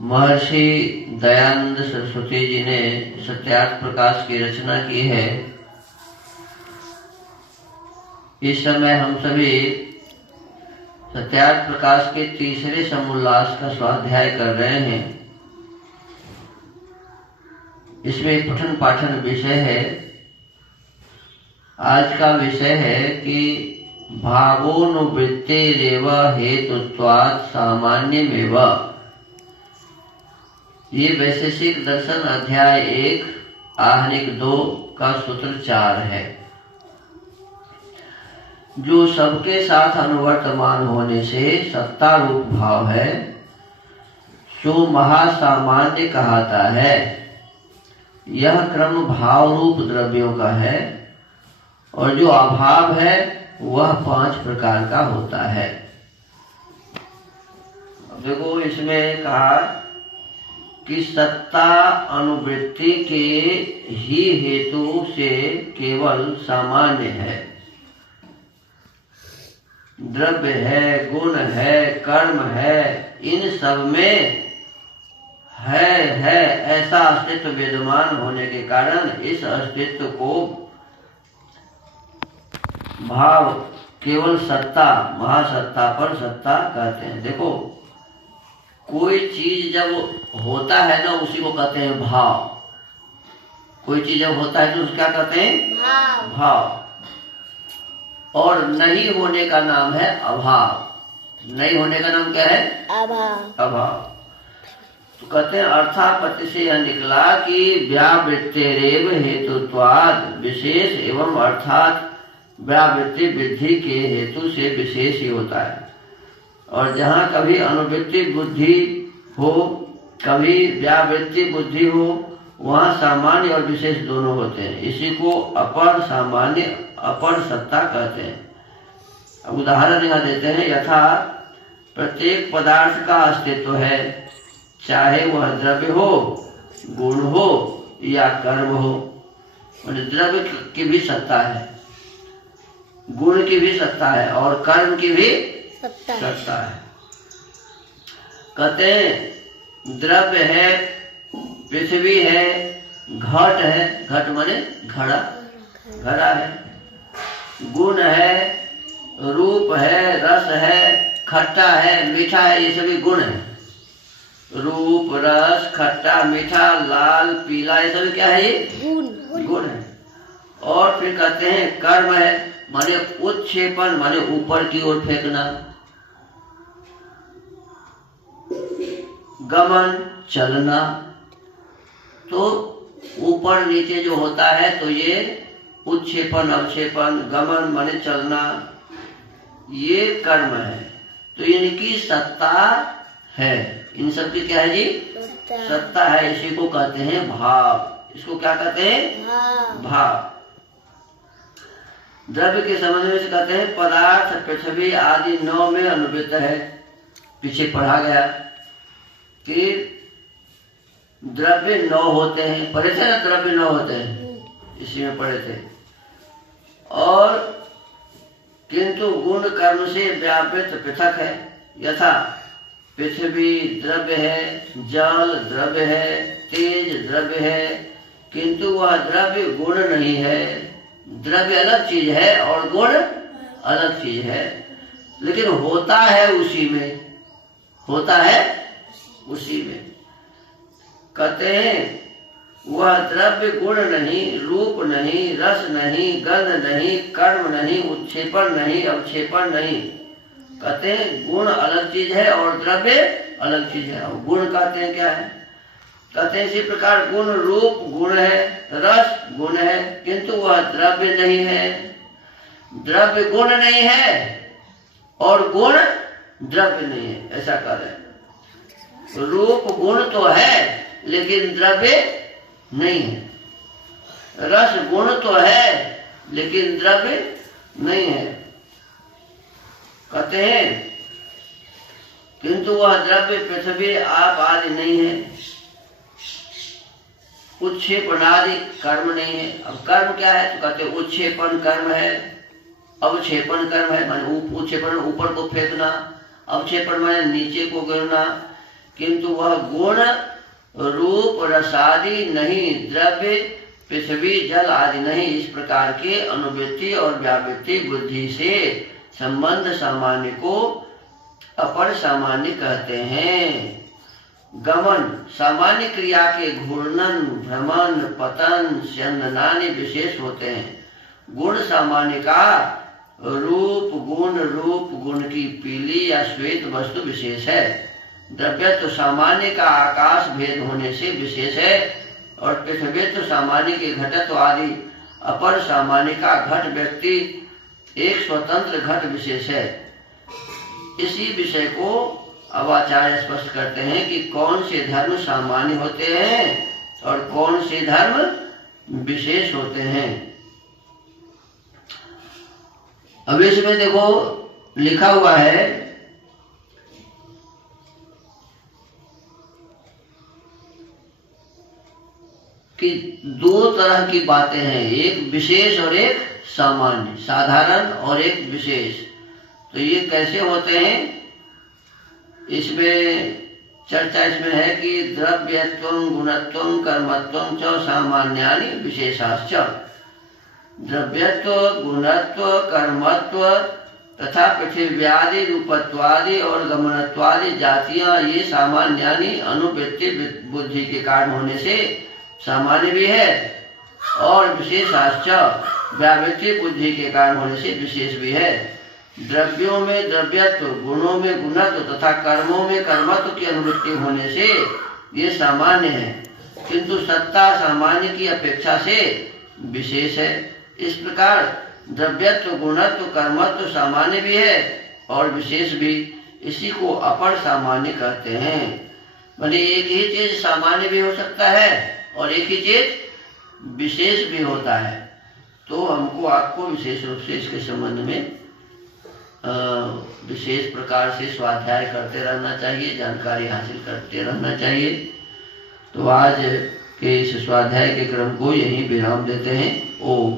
महर्षि दयानंद सरस्वती जी ने सत्यार्थ प्रकाश की रचना की है। इस समय हम सभी सत्यार्थ प्रकाश के तीसरे समोल्लास का स्वाध्याय कर रहे हैं। इसमें पठन पाठन विषय है। आज का विषय है कि भावोनुवृत्तिरेव हेतुत्वात् सामान्यमेव। ये वैशेषिक दर्शन अध्याय 1 आहनिक 2 का सूत्र 4 है। जो सबके साथ अनुवर्तमान होने से सत्ता रूप भाव है, सो महासामान्य कहता है। यह क्रम भाव रूप द्रव्यों का है और जो अभाव है वह 5 प्रकार का होता है। देखो, इसमें कहा कि सत्ता अनुवृत्ति के ही हेतु से केवल सामान्य है। द्रव्य है, गुण है, कर्म है, इन सब में है ऐसा अस्तित्व विद्यमान होने के कारण इस अस्तित्व को भाव केवल सत्ता, महासत्ता पर सत्ता कहते हैं। देखो, कोई चीज जब होता है ना, उसी को कहते हैं भाव। कोई चीज जब होता है तो उसको क्या कहते हैं? भाव। और नहीं होने का नाम है अभाव। नहीं होने का नाम क्या है? अभाव। तो कहते हैं अर्थापत्ति से यह निकला कि व्यावृत्तिरेव हेतुत्वात् विशेष एवं अर्थात व्यावृत्ति वृद्धि के हेतु से विशेष ही होता है। और जहाँ कभी अनुवृत्ति बुद्धि हो, कभी व्यावृत्ति बुद्धि हो, वहाँ सामान्य और विशेष दोनों होते हैं। इसी को अपर सामान्य, अपर सत्ता कहते हैं। अब उदाहरण यहाँ देते हैं। यथा प्रत्येक पदार्थ का अस्तित्व है, चाहे वह द्रव्य हो, गुण हो या कर्म हो। द्रव्य की भी सत्ता है, गुण की भी सत्ता है और कर्म की भी सत्ता है। कहते हैं द्रव्य है, पृथ्वी है, घट है, घट माने घड़ा, घड़ा है, गुण है, रूप है, रस है, खट्टा है, मीठा है, ये सभी गुण है। रूप, रस, खट्टा, मीठा, लाल, पीला, ये सभी क्या है? ये गुण है। और फिर कहते हैं कर्म है, माने उत्क्षेपण, माने ऊपर की ओर फेंकना, गमन, चलना। तो ऊपर नीचे जो होता है तो ये उत्क्षेपण, अवक्षेपण, गमन माने चलना, ये कर्म है। तो इनकी सत्ता है। इन सब की क्या है जी? सत्ता है। इसी को कहते हैं भाव। इसको क्या कहते हैं? भाव। द्रव्य के संबंध में से कहते हैं पदार्थ पृथ्वी आदि 9 में अनुवृत्त है। पीछे पढ़ा गया कि द्रव्य 9 होते हैं। पढ़े थे ना, द्रव्य 9 होते हैं, इसी में पढ़े थे। और किंतु गुण कर्म से व्यापृत पृथक है। यथा पृथ्वी द्रव्य है, जल द्रव्य है, तेज द्रव्य है, किंतु वह द्रव्य गुण नहीं है। द्रव्य अलग चीज है और गुण अलग चीज है, लेकिन होता है उसी में, होता है उसी में। कहते हैं वह द्रव्य गुण नहीं, रूप नहीं, रस नहीं, गंध नहीं, कर्म नहीं, उत्क्षेपण नहीं, अवक्षेपण नहीं। कहते हैं गुण अलग चीज है और द्रव्य अलग चीज है। और गुण कहते हैं क्या है? कहते हैं इसी प्रकार गुण रूप गुण है, रस गुण है, किंतु वह द्रव्य नहीं है। द्रव्य गुण नहीं है और गुण द्रव्य नहीं है, ऐसा कह रहे हैं। रूप गुण तो है लेकिन द्रव्य नहीं है। रस गुण तो है लेकिन द्रव्य नहीं है। कहते हैं किंतु वह द्रव्य पृथ्वी आप आदि नहीं है। उत्क्षेपण आदि कर्म नहीं है। अब कर्म क्या है? तो कहते उत्क्षेपण कर्म है, अवक्षेपण कर्म है, माने उत्क्षेपण ऊपर को फेंकना, अवक्षेपण माने नीचे को गिरना, किंतु वह गुण रूप रसादि नहीं, द्रव्य पृथ्वी जल आदि नहीं। इस प्रकार के अनुवृत्ति और व्यावृत्ति बुद्धि से संबंध सामान्य को अपर सामान्य कहते हैं। गमन सामान्य क्रिया के घूर्णन, भ्रमण, पतन, स्यंदनानि विशेष होते हैं। गुण सामान्य का रूप गुण की पीली या श्वेत वस्तु विशेष है। द्रव्यत्व सामान्य का आकाश भेद होने से विशेष है और पृथ्वीत्व सामान्य के घटत्व आदि अपर सामान्य का घट व्यक्ति एक स्वतंत्र घट विशेष है। इसी विषय को अब आचार्य स्पष्ट करते हैं कि कौन से धर्म सामान्य होते हैं और कौन से धर्म विशेष होते हैं। अब इसमें देखो लिखा हुआ है कि दो तरह की बातें हैं, एक विशेष और एक सामान्य, साधारण और एक विशेष। तो ये कैसे होते हैं, इसमें चर्चा इसमें है कि द्रव्यत्वं गुणत्वं कर्मत्वं च सामान्यानि विशेषाश्च। द्रव्यत्व, गुणत्व, कर्मत्व तथा पृथिव्यादि रूपत्वादि और गमनत्वादि जातियां ये सामान्यानि अनुवृत्ति बुद्धि के कारण होने से सामान्य भी है और विशेषाश्च व्यावृत्ति बुद्धि के कारण होने से विशेष भी है। द्रव्यों में द्रव्यत्व, गुणों में गुणत्व तथा कर्मों में कर्मत्व की अनुवृत्ति होने से ये सामान्य है, किंतु सत्ता सामान्य की अपेक्षा से विशेष है। इस प्रकार द्रव्यत्व, गुणत्व, कर्मत्व सामान्य भी है और विशेष भी। इसी को अपर सामान्य कहते हैं। माने एक ही चीज सामान्य भी हो सकता है और एक ही चीज विशेष भी होता है। तो हमको आपको विशेष रूप से इसके संबंध में विशेष प्रकार से स्वाध्याय करते रहना चाहिए, जानकारी हासिल करते रहना चाहिए। तो आज के इस स्वाध्याय के क्रम को यहीं विराम देते हैं। ओम।